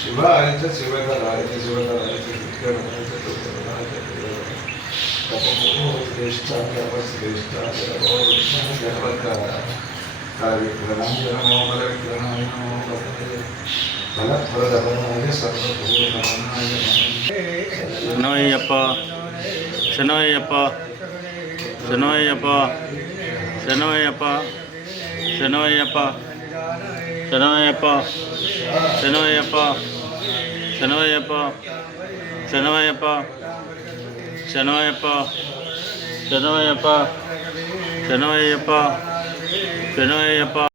शिवाय च शिवकराय च शिवकराय च विक्रमाय च दुर्गमाय च तपो श्रेष्ठाय श्रेष्ठाय नमो कार्यक्रमाय नमो बलविक्रमाय नमो बलप्रदपनाय सर्वभूतमनाय శనవయ్యప్ప శనవయ్యప్ప శనవయ్యప్ప శనవయ్యప్ప శనవయ్యప్ప శనవయ్యప్ప శనవయ్యప్ప శనవయ్యప్ప శనవయ్యప్ప శనవయ్యప్ప శనవయ్యప్ప శనవయ్యప్ప శనవయ్యప్ప